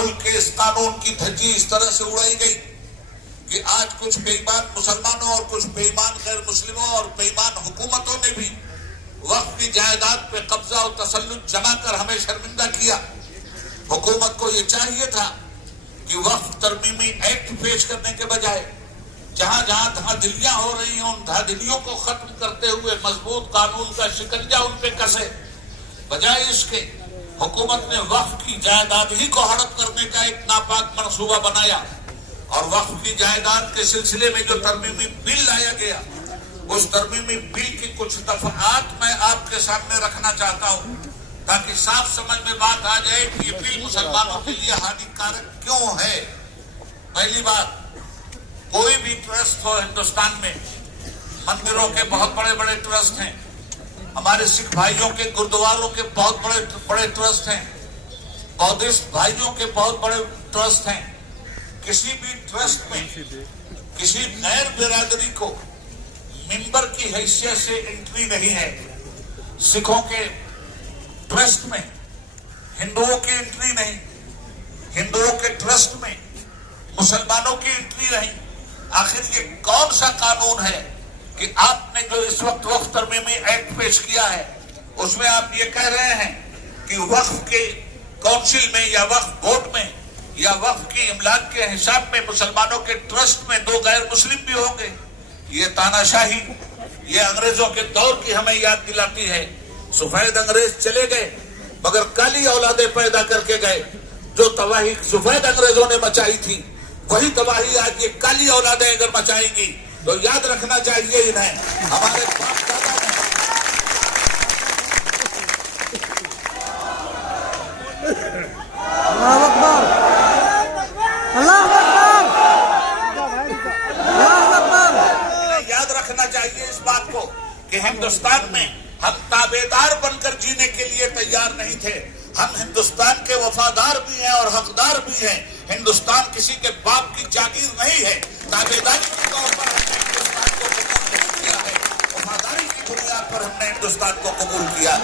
मुल्क के इस कानून की धज्जी इस तरह से उड़ाई गई कि आज कुछ बेईमान मुसलमानों और कुछ बेईमान गैर मुस्लिमों और बेईमान हुकूमतों ने भी वक्फ की जायदाद पे कब्जा और तसल्लुत जमा कर हमें शर्मिंदा किया। हुकूमत को ये चाहिए था कि वक्फ तरमीमी एक्ट पेश करने के बजाय जहां जहां धांधलियां हो रही हैं उन धांधलियों को खत्म करते हुए मजबूत कानून का शिकंजा उन पे कसे, बजाय इसके हुकूमत ने वक्फ की जायदाद ही को हड़प करने का एक नापाक मंसूबा बनाया। और वक्फ की जायदाद के सिलसिले में जो तरमीमी बिल लाया गया, उस तरमीमी बिल की कुछ दफात मैं आपके सामने रखना चाहता हूं ताकि साफ समझ में बात आ जाए कि ये बिल मुसलमानों के लिए हानिकारक क्यों है। पहली बात, कोई भी ट्रस्ट हो हिंदुस्तान में, मंदिरों के बहुत बड़े बड़े ट्रस्ट हैं, हमारे सिख भाइयों के गुरुद्वारों के बहुत बड़े बड़े ट्रस्ट हैं, बौद्धिस्ट भाइयों के बहुत बड़े ट्रस्ट हैं। किसी भी ट्रस्ट में किसी गैर बिरादरी को मेंबर की हैसियत से एंट्री नहीं है। सिखों के ट्रस्ट में हिंदुओं की एंट्री नहीं, हिंदुओं के ट्रस्ट में मुसलमानों की एंट्री नहीं। आखिर ये कौन सा कानून है कि आपने जो इस वक्त वक्फ तरमीमी एक्ट पेश किया है उसमें आप ये कह रहे हैं कि वक्फ के काउंसिल में या वक्फ बोर्ड में या वक्फ की इमलाक के हिसाब में मुसलमानों के ट्रस्ट में दो गैर मुस्लिम भी होंगे। ये तानाशाही, ये अंग्रेजों के दौर की हमें याद दिलाती है। सफेद अंग्रेज चले गए मगर काली औलादे पैदा करके गए। जो तबाही सफेद अंग्रेजों ने मचाई थी वही तबाही आज ये काली औलादें अगर मचाएंगी तो याद रखना चाहिए इन्हें, हमारे बाप दादा ने। अल्लाह अकबर, अल्लाह अकबर, अल्लाह अकबर। याद रखना चाहिए इस बात को कि हिंदुस्तान में हम ताबेदार बनकर जीने के लिए तैयार नहीं थे। हम हिंदुस्तान के वफादार भी हैं और हकदार भी हैं। हिंदुस्तान किसी के बाप की जागीर नहीं है। ताबेदारी के तौर पर हमने हिंदुस्तान को कबूल नहीं किया है, वफादारी की बुनियाद पर हमने हिंदुस्तान को कबूल किया।